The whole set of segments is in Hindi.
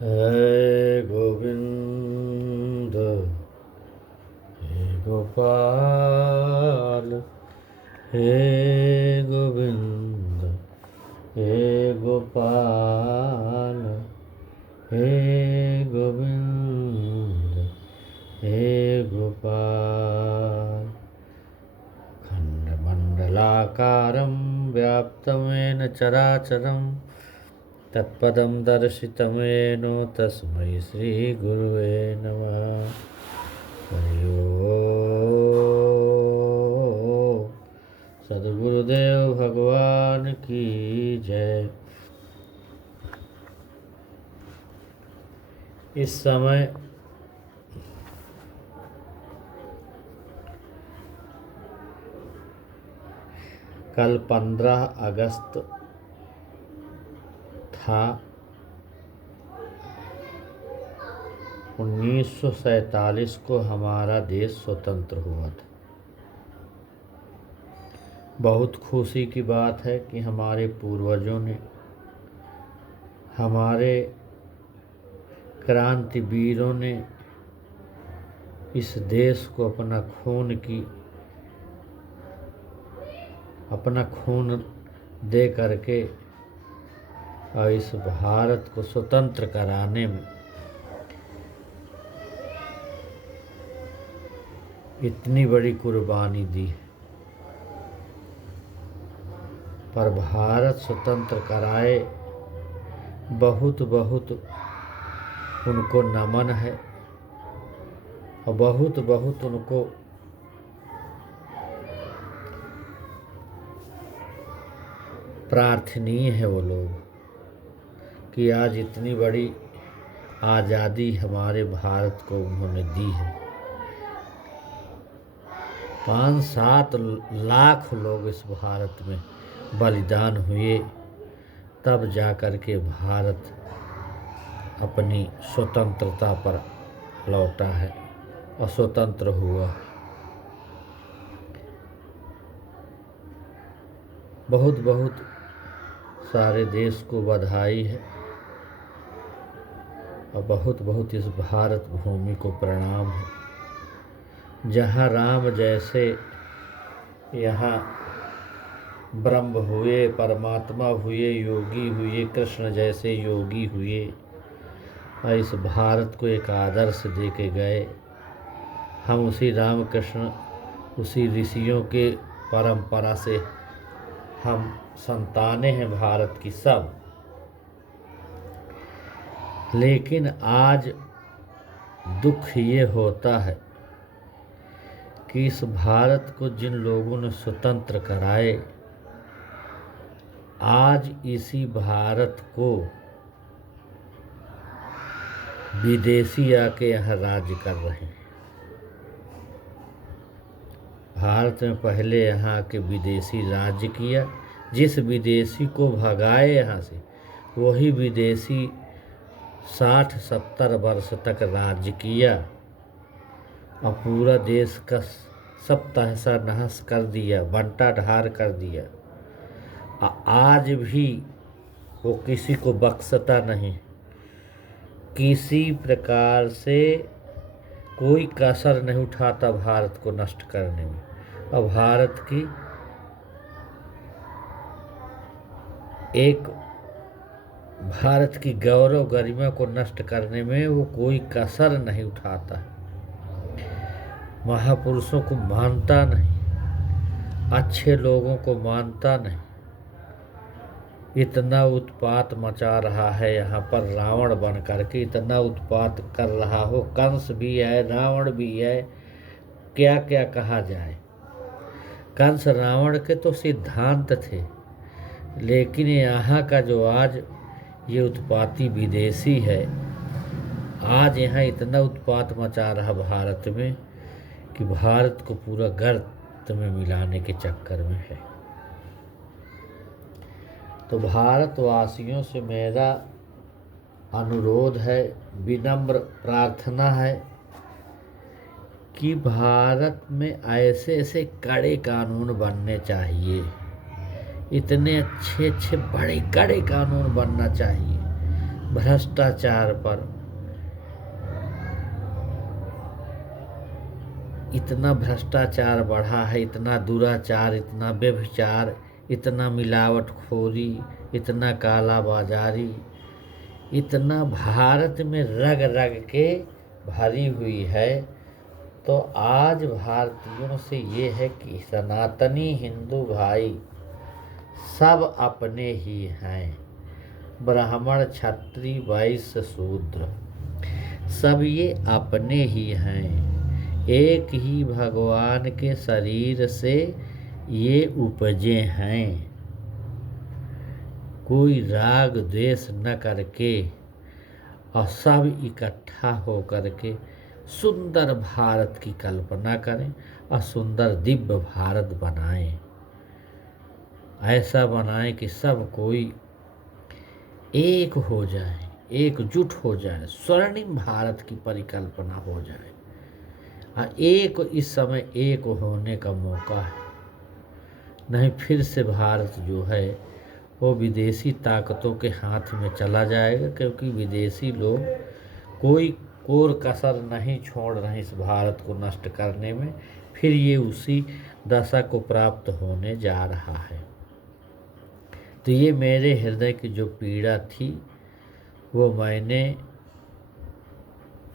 हे गोविंद हे गोपाल हे गोविंद हे गोपाल हे गोविंद हे गोपाल। खण्डमण्डलाकारं व्याप्तमेन चराचरं तत्पदं दर्शितमेन तस्मै श्रीगुरुवे नमः। हरि ओम। सद्गुरुदेव भगवान की जय। इस समय कल 15 अगस्त था। 1947 को हमारा देश स्वतंत्र हुआ था। बहुत खुशी की बात है कि हमारे पूर्वजों ने, हमारे क्रांतिवीरों ने इस देश को अपना खून दे करके और इस भारत को स्वतंत्र कराने में इतनी बड़ी कुर्बानी दी है। पर भारत स्वतंत्र कराए, बहुत बहुत उनको नमन है और बहुत बहुत उनको प्रार्थनीय है वो लोग कि आज इतनी बड़ी आज़ादी हमारे भारत को उन्होंने दी है। 5-7 लाख लोग इस भारत में बलिदान हुए, तब जाकर के भारत अपनी स्वतंत्रता पर लौटा है और स्वतंत्र हुआ। बहुत बहुत सारे देश को बधाई है और बहुत बहुत इस भारत भूमि को प्रणाम है। जहाँ राम जैसे यहाँ ब्रह्म हुए, परमात्मा हुए, योगी हुए, कृष्ण जैसे योगी हुए और इस भारत को एक आदर्श दे के गए। हम उसी राम कृष्ण, उसी ऋषियों के परंपरा से हम संतानें हैं भारत की सब। लेकिन आज दुख ये होता है कि इस भारत को जिन लोगों ने स्वतंत्र कराए, आज इसी भारत को विदेशी आके यहाँ राज्य कर रहे हैं। भारत में पहले यहाँ के विदेशी राज्य किया। जिस विदेशी को भगाए यहाँ से, वही विदेशी 60-70 वर्ष तक राज्य किया और पूरा देश का सब तहसा नहस कर दिया, बंटा ढार कर दिया। आज भी वो किसी को बख्शता नहीं, किसी प्रकार से कोई कसर नहीं उठाता भारत को नष्ट करने में। और भारत की गौरव गरिमा को नष्ट करने में वो कोई कसर नहीं उठाता। महापुरुषों को मानता नहीं, अच्छे लोगों को मानता नहीं। इतना उत्पात मचा रहा है यहाँ पर, रावण बन करके इतना उत्पात कर रहा हो। कंस भी है, रावण भी है, क्या क्या कहा जाए। कंस रावण के तो सिद्धांत थे, लेकिन यहाँ का जो आज ये उत्पाती विदेशी है, आज यहाँ इतना उत्पात मचा रहा भारत में कि भारत को पूरा गर्त में मिलाने के चक्कर में है। तो भारतवासियों से मेरा अनुरोध है, विनम्र प्रार्थना है कि भारत में ऐसे ऐसे कड़े कानून बनने चाहिए। इतने अच्छे अच्छे बड़े कड़े कानून बनना चाहिए भ्रष्टाचार पर इतना भ्रष्टाचार बढ़ा है, इतना दुराचार, इतना व्यभिचार, इतना मिलावटखोरी, इतना कालाबाजारी, इतना भारत में रग रग के भरी हुई है। तो आज भारतीयों से ये है कि सनातनी हिंदू भाई सब अपने ही हैं। ब्राह्मण, क्षत्रिय, वैश्य, शूद्र सब ये अपने ही हैं। एक ही भगवान के शरीर से ये उपजे हैं। कोई राग द्वेष न करके और सब इकट्ठा हो करके सुंदर भारत की कल्पना करें और सुंदर दिव्य भारत बनाएं। ऐसा बनाएं कि सब कोई एक हो जाए, एकजुट हो जाए, स्वर्णिम भारत की परिकल्पना हो जाए। एक इस समय एक होने का मौका है, नहीं फिर से भारत जो है वो विदेशी ताकतों के हाथ में चला जाएगा। क्योंकि विदेशी लोग कोई कोर कसर नहीं छोड़ रहे इस भारत को नष्ट करने में। फिर ये उसी दशा को प्राप्त होने जा रहा है। तो ये मेरे हृदय की जो पीड़ा थी वो मैंने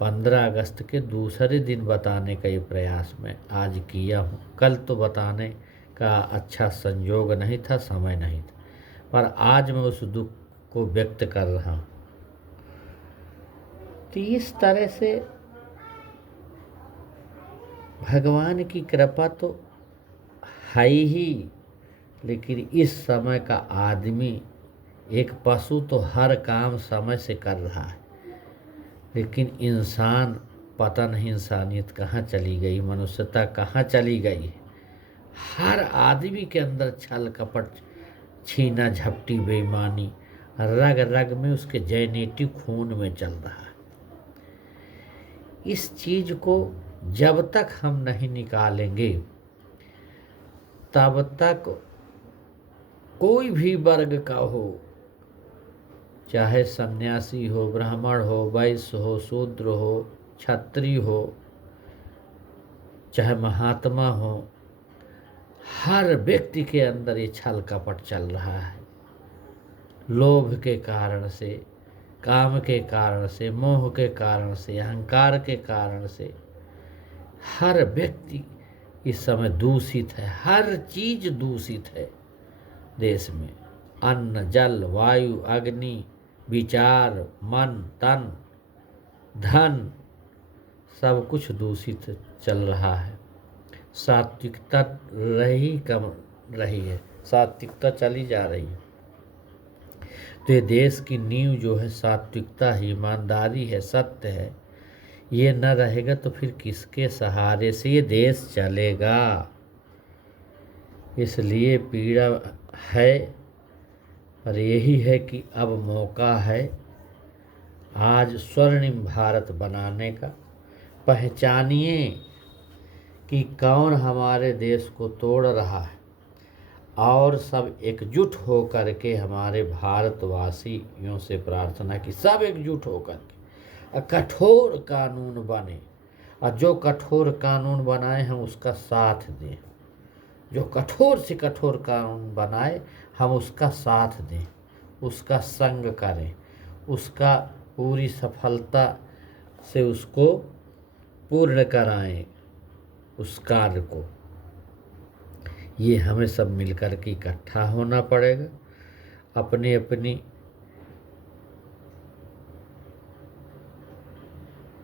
15 अगस्त के दूसरे दिन बताने का ये प्रयास मैं आज किया हूँ। कल तो बताने का अच्छा संयोग नहीं था, समय नहीं था, पर आज मैं उस दुख को व्यक्त कर रहा हूँ। तो इस तरह से भगवान की कृपा तो है ही, लेकिन इस समय का आदमी, एक पशु तो हर काम समय से कर रहा है, लेकिन इंसान पता नहीं इंसानियत कहाँ चली गई, मनुष्यता कहाँ चली गई। हर आदमी के अंदर छल कपट, छीना झपटी, बेईमानी रग रग में उसके जेनेटिक खून में चल रहा है। इस चीज को जब तक हम नहीं निकालेंगे तब तक कोई भी वर्ग का हो, चाहे सन्यासी हो, ब्राह्मण हो, वैश्य हो, शूद्र हो, क्षत्रिय हो, चाहे महात्मा हो, हर व्यक्ति के अंदर ये छल कपट चल रहा है। लोभ के कारण से, काम के कारण से, मोह के कारण से, अहंकार के कारण से हर व्यक्ति इस समय दूषित है। हर चीज दूषित है देश में। अन्न, जल, वायु, अग्नि, विचार, मन, तन, धन सब कुछ दूषित चल रहा है। सात्विकता कम रही है, सात्विकता चली जा रही है। तो ये देश की नींव जो है सात्विकता है, ईमानदारी है, सत्य है। ये न रहेगा तो फिर किसके सहारे से ये देश चलेगा। इसलिए पीड़ा है, पर यही है कि अब मौका है आज स्वर्णिम भारत बनाने का। पहचानिए कि कौन हमारे देश को तोड़ रहा है और सब एकजुट हो कर के हमारे भारतवासियों से प्रार्थना की सब एकजुट हो कर के कठोर कानून बने, और जो कठोर कानून बनाए हम उसका साथ दें। जो कठोर से कठोर कानून बनाए हम उसका साथ दें, उसका संग करें, उसका पूरी सफलता से उसको पूर्ण कराएं उस कार्य को। ये हमें सब मिलकर के इकट्ठा होना पड़ेगा। अपनी अपनी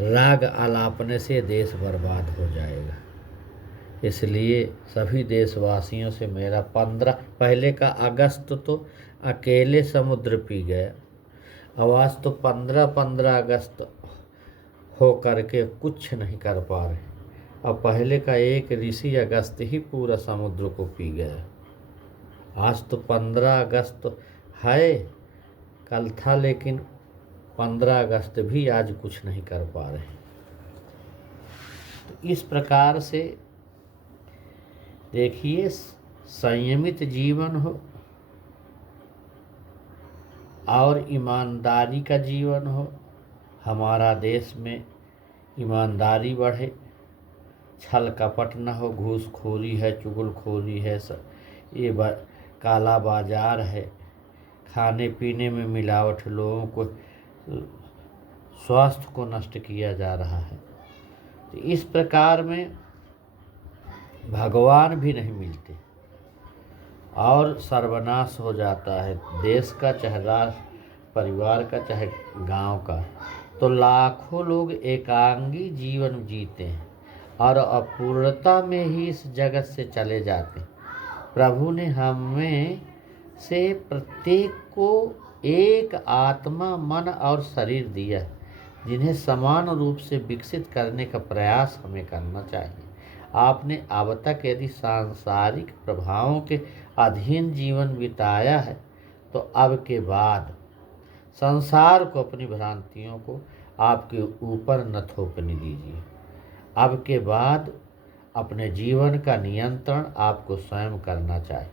राग आलापने से देश बर्बाद हो जाएगा। इसलिए सभी देशवासियों से मेरा 15 पहले का अगस्त तो अकेले समुद्र पी गया, अब आज तो 15 अगस्त हो करके कुछ नहीं कर पा रहे। अब पहले का एक ऋषि अगस्त ही पूरा समुद्र को पी गया। आज तो 15 अगस्त है, कल था, लेकिन 15 अगस्त भी आज कुछ नहीं कर पा रहे। तो इस प्रकार से देखिए, संयमित जीवन हो, और ईमानदारी का जीवन हो, हमारा देश में ईमानदारी बढ़े, छल कपट न हो, घूसखोरी है, चुगलखोरी है, ये काला बाजार है, खाने पीने में मिलावट, लोगों को स्वास्थ्य को नष्ट किया जा रहा है। तो इस प्रकार में भगवान भी नहीं मिलते और सर्वनाश हो जाता है देश का, चाहे राष्ट्र, परिवार का, चाहे गांव का। तो लाखों लोग एकांगी जीवन जीते हैं और अपूर्णता में ही इस जगत से चले जाते हैं। प्रभु ने हमें से प्रत्येक को एक आत्मा, मन और शरीर दिया है, जिन्हें समान रूप से विकसित करने का प्रयास हमें करना चाहिए। आपने अब तक यदि सांसारिक प्रभावों के अधीन जीवन बिताया है तो अब के बाद संसार को, अपनी भ्रांतियों को आपके ऊपर न थोपने दीजिए। अब के बाद अपने जीवन का नियंत्रण आपको स्वयं करना चाहिए।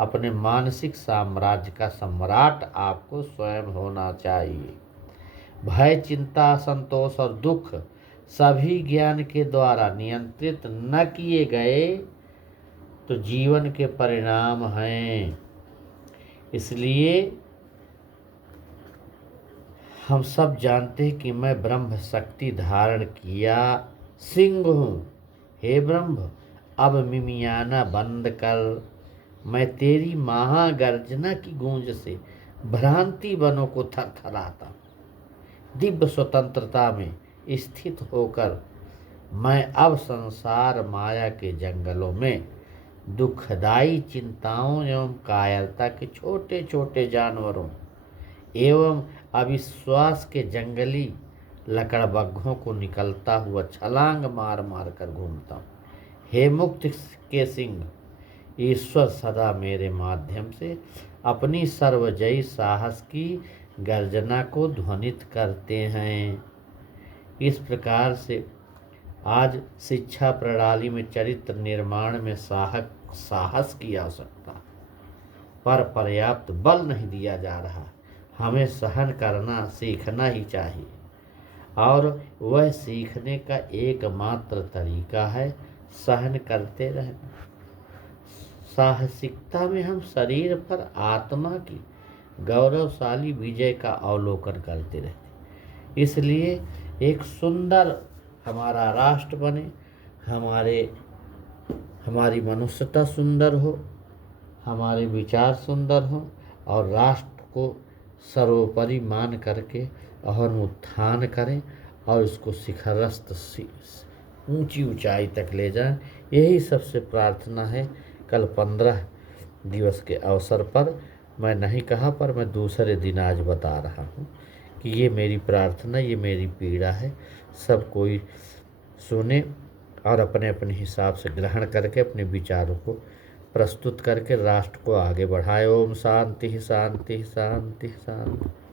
अपने मानसिक साम्राज्य का सम्राट आपको स्वयं होना चाहिए। भय, चिंता, संतोष और दुख सभी ज्ञान के द्वारा नियंत्रित न किए गए तो जीवन के परिणाम हैं। इसलिए हम सब जानते हैं कि मैं ब्रह्म शक्ति धारण किया सिंह हूँ। हे ब्रह्म, अब मिमियाना बंद कर। मैं तेरी महागर्जना की गूंज से भ्रांति बनों को थरथराता हूँ। दिव्य स्वतंत्रता में स्थित होकर मैं अब संसार माया के जंगलों में दुखदाई चिंताओं एवं कायरता के छोटे छोटे जानवरों एवं अविश्वास के जंगली लकड़बग्घों को निकलता हुआ छलांग मार मार कर घूमता हूँ। हे मुक्त के सिंह, ईश्वर सदा मेरे माध्यम से अपनी सर्वजयी साहस की गर्जना को ध्वनित करते हैं। इस प्रकार से आज शिक्षा प्रणाली में चरित्र निर्माण में साहस की आवश्यकता पर पर्याप्त बल नहीं दिया जा रहा। हमें सहन करना सीखना ही चाहिए और वह सीखने का एकमात्र तरीका है सहन करते रहना। साहसिकता में हम शरीर पर आत्मा की गौरवशाली विजय का अवलोकन करते रहते। इसलिए एक सुंदर हमारा राष्ट्र बने, हमारी मनुष्यता सुंदर हो, हमारे विचार सुंदर हो और राष्ट्र को सर्वोपरि मान करके और उत्थान करें और इसको शिखरस्थ ऊंची ऊंचाई तक ले जाएं। यही सबसे प्रार्थना है। कल 15 दिवस के अवसर पर मैं नहीं कहा, पर मैं दूसरे दिन आज बता रहा हूँ कि ये मेरी प्रार्थना, ये मेरी पीड़ा है। सब कोई सुने और अपने अपने हिसाब से ग्रहण करके अपने विचारों को प्रस्तुत करके राष्ट्र को आगे बढ़ाए। ओम शांति शांति शांति शांति।